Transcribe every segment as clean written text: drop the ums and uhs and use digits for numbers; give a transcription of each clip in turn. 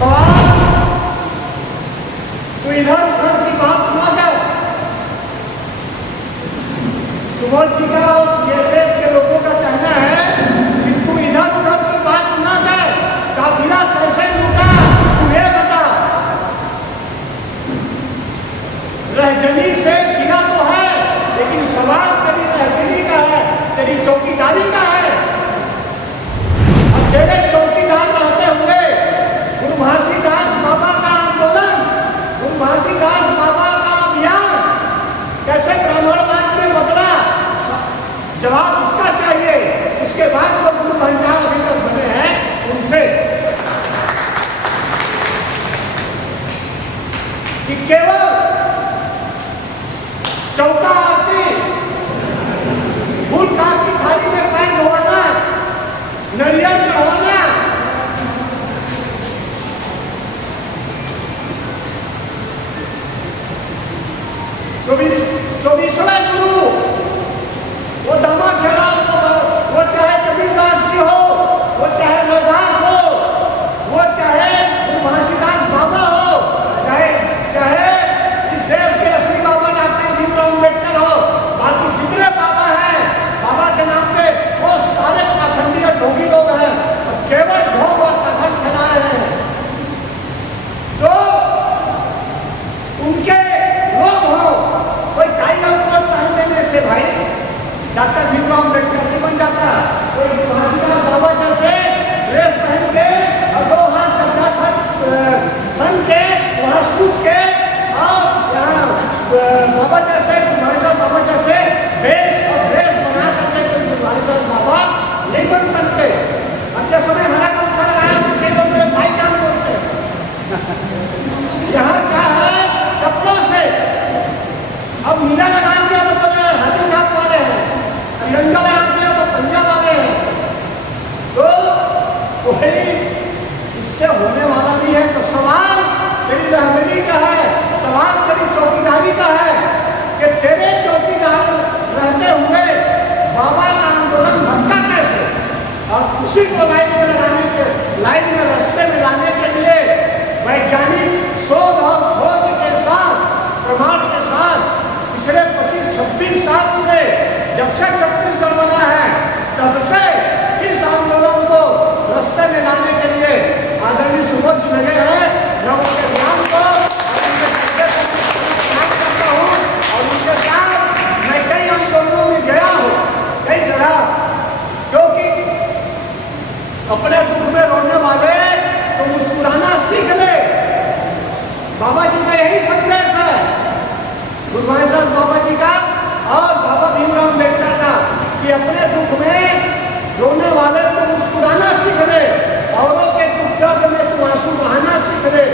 सवाल तो इधर उधर की बात ना कर। सुबोध जी का और बीएसएस के लोगों का कहना है कि तू इधर उधर की बात ना कर, काफिला कैसे लूटा तू ये बता। रहजनी से गिरा तो है, लेकिन सवाल तेरी रहजनी का है, तेरी चौकीदारी का है। अब तेरे चौकीदार रहते हुए गुरु घासीदास बाबा का आंदोलन, गुरु घासीदास बाबा का अभियान कैसे ब्राह्मणवाद में बदला, जवाब उसका चाहिए। उसके बाद जो गुरु भंडार अभी तक बने हैं उनसे कि केवल चौथा आरती फूल काश की थाली में पैर धोवाना, नरियल चढ़वाना, चौबीसवें गुरु वो दामा खेला, वो चाहे कबीरदास जी हो, वो चाहे रविदास हो, वो चाहे गुरु घासीदास बाबा हो, चाहे इस देश के असली बाबा डॉक्टर भीमराव अम्बेडकर हो, बाकी जितने बाबा हैं बाबा के नाम पे वो सारे पाखंडी ढोंगी लोग हैं और केवल ढोंग और पाखंड फैला रहे हैं। तो उनके लोग हो, कोई टाई और कोट पहन लेने से भाई डॉक्टर भीमराव अम्बेडकर नहीं बन जाता। कोई घासीदास बाबा जैसे ड्रेस पहन के और दो हाथ गड्ढा बन के वहाँ सूख के और यहाँ बाबा जैसे घासीदास बाबा जैसे बेस और ड्रेस बना करके कोई घासीदास बाबा नहीं बन सकते। अब जैसे समय हरा कम कर रहा है कई लोग मेरे भाई जान बोलते हैं। यहाँ क्या है कपड़ों से अब नीला लगा दिया तो हाथी छाप वाले हैं, तिरंगा लगा दिया तो पंजाब वाले हैं। तो वही इससे होने वाला नहीं है। तो सवाल तेरी रहबरी का है, सवाल तेरी चौकीदारी का है कि तेरे चौकीदार रहते हुए बाबा का आंदोलन भटका कैसे, और उसी को लाइन में लगाने के, लाइन में रास्ते में लाने के लिए वैज्ञानिक शोध और खोज के साथ, प्रमाण के साथ पिछले 25-26 साल से जब से छत्तीसगढ़ बना है तब से इस आंदोलन को रास्ते में लाने के लिए आदरणीय सुबोध जी लगे हैं। मैं उनके ध्यान को और उनके काम करता हूँ और उनके साथ मैं कई आंदोलनों में गया हूँ, कई जगह, क्योंकि अपने दुख में रोने वाले तो मुस्कुराना सीख ले। बाबा जी का यही संदेश है, गुरु घासीदास बाबा जी का और बाबा भीमराव अम्बेडकर का, कि अपने दुख में रोने वाले तो मुस्कुराना सीख ले, औरों के दुख दर्द में तू आंसू बहाना सीख ले।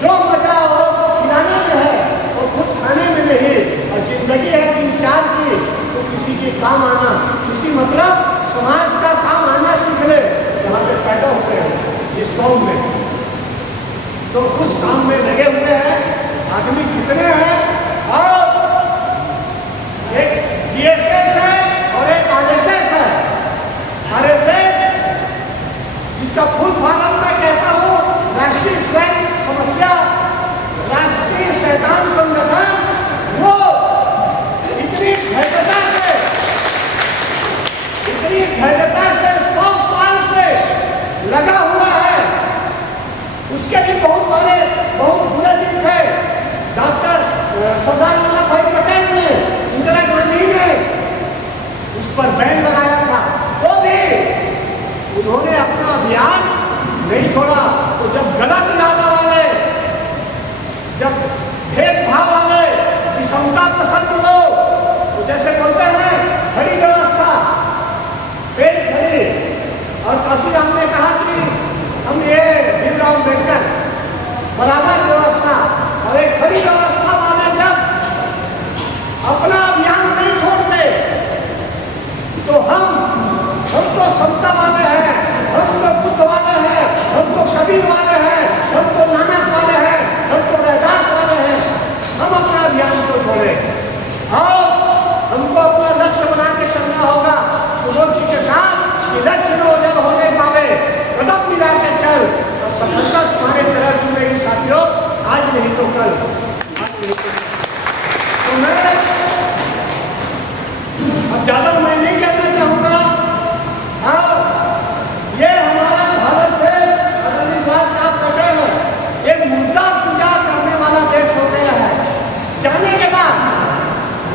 जो मजा औरों को खिलाने में है वो खुद खाने में नहीं, और जिंदगी है 3-4 की तो किसी के काम आना, किसी मतलब समाज का काम आना सीख ले। जहाँ पे पैदा होते हैं इस कौम में, तो उस काम में लगे हुए हैं आदमी कितने हैं। और एक बीएसएस है और एक आरएसएस है। आरएसएस जिसका फुल फॉर्म मैं कहता हूँ राष्ट्रीय स्वयं समस्या राष्ट्रीय शैतान संगठन, वो इतनी धैर्यता से 100 साल से लगा हुआ है। उसके भी बहुत बुरे दिन थे। डॉक्टर सरदार वल्लभ भाई पटेल ने, इंदिरा गांधी ने उस पर बैन लगाया था, तो भी उन्होंने अपना अभियान नहीं छोड़ा। तो जब गलत इरादा वाले, जब भेदभाव वाले, विषमता पसंद लोग, तो जैसे बोलते हैं खड़ी व्यवस्था, पेट खड़ी, और काशीराम ने कहा कि हम ये भीमराव अम्बेडकर बराबर व्यवस्था और एक खड़ी व्यवस्था वाले जब अपना अभियान नहीं छोड़ते तो हम तो समता वाले हैं, हम तो बुद्ध वाले हैं, हम तो कभी मंगल। तो मैं अब ज़्यादा मैं नहीं कहना चाहूँगा। हाँ, ये हमारा भारत देश आतंकवाद साथ कटे हैं, एक मुर्दा पूजा करने वाला देश हो गया है। जाने के बाद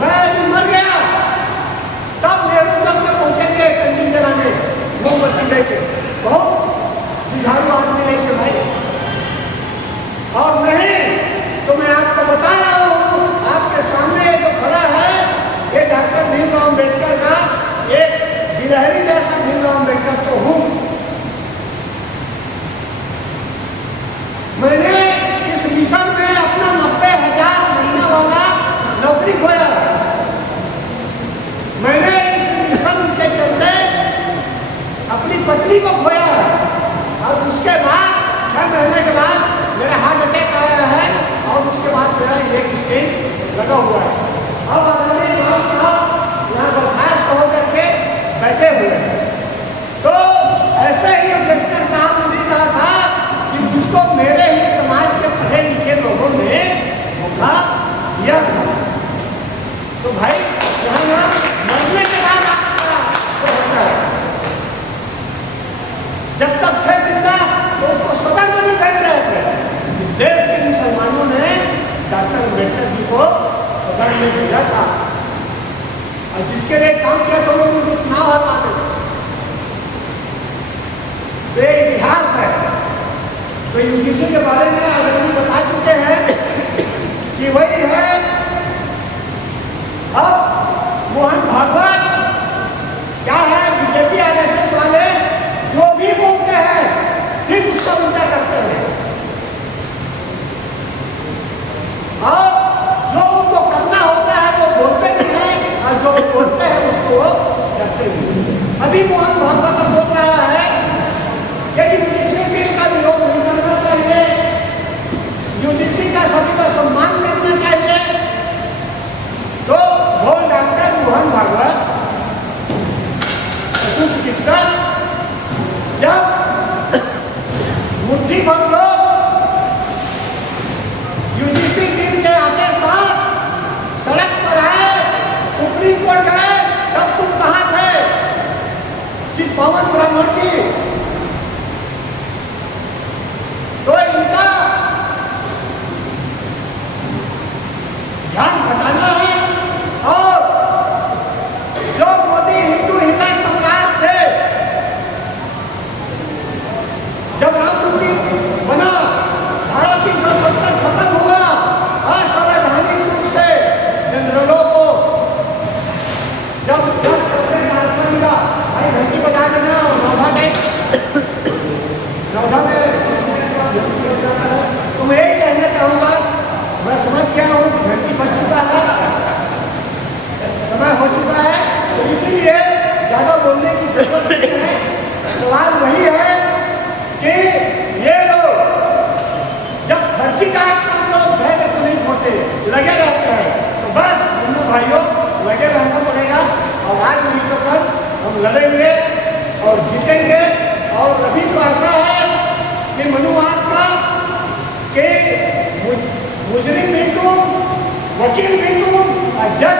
मैं यदि मर गया तब नेहरू तक में पहुँचेंगे कंटिंग जलाने मोमबत्ती लेके। बहुत जुझारू आदमी नहीं से भाई, और नहीं तो मैं आपको बता रहा हूँ, आपके सामने जो खड़ा है ये डॉक्टर भीमराव अम्बेडकर का एक गिलहरी जैसा भीमराव अम्बेडकर तो हूँ। मैंने इस मिशन में अपना 90,000 महीना वाला नौकरी खोया। मैंने इस मिशन के चलते अपनी पत्नी को खोया, और उसके बाद 6 महीने के बाद मेरा हार्ट अटैक आया है, और उसके बाद मेरा एक स्टेज लगा हुआ है। अब आदरणीय साहब यहाँ बर्खास्त होकर के बैठे हुए हैं। तो ऐसे ही अम्बेडकर साहब ने कहा था कि मुझको मेरे ही समाज के पढ़े लिखे लोगों ने धोखा दिया था। तो भाई यहाँ मरने के बाद आपका तो होता है, जब तक थे जिंदा तो उसको सदन में नहीं भेज रहे थे। इस देश के मुसलमानों ने डॉक्टर अम्बेडकर जी को सदन में भेजा था, और जिसके लिए काम किया तो लोग उनको चुनाव हटाते थे। तो इतिहास है। तो यूजीसी के बारे में आदमी बता चुके हैं कि वही है। अब मोहन भागवत क्या है, बीजेपी आरएसएस वाले जो भी बोलते हैं ठीक उसका उल्टा करते हैं, और जो उनको करना होता है वो बोलते नहीं हैं, और जो बोलते हैं उसको करते नहीं। अभी मोहन भागवत बोल रहा है कि यूजीसी बिल का विरोध नहीं करना चाहिए, यूजीसी का सभी का सम्मान करना चाहिए। तो वो डॉक्टर मोहन भागवत पशु चिकित्सक जब मुट्ठी भर लोग यूजीसी बिल के आते साथ सड़क पर आए, सुप्रीम कोर्ट गए, तब तुम कहाँ थे कि पवन ब्राह्मण की। तो इनका ध्यान घटाना है, और जो मोदी हिंदू हृदय सम्राट थे, जब राम मंदिर बना, धारा 370 खत्म हुआ, असंवैधानिक रूप से जनरलों को जब मिला, भाई घंटी बजा देना, नौधा में तो मैं यही कहना चाहूँगा, मैं समझ गया हूँ कि घंटी बज चुका है, समय हो चुका है, तो इसीलिए ज़्यादा बोलने की जरूरत नहीं है। सवाल वही है कि ये लोग जब धरती काट कर लोग धैर्य तो नहीं खोते, लगे रहते हैं। तो बस उन भाइयों लगे रहना पड़ेगा, और आज नहीं तो कल हम लड़ेंगे और जीतेंगे। और अभी तो ऐसा है कि मनुवाद का कि मुजरिम भी तुम, वकील भी तुम, और जज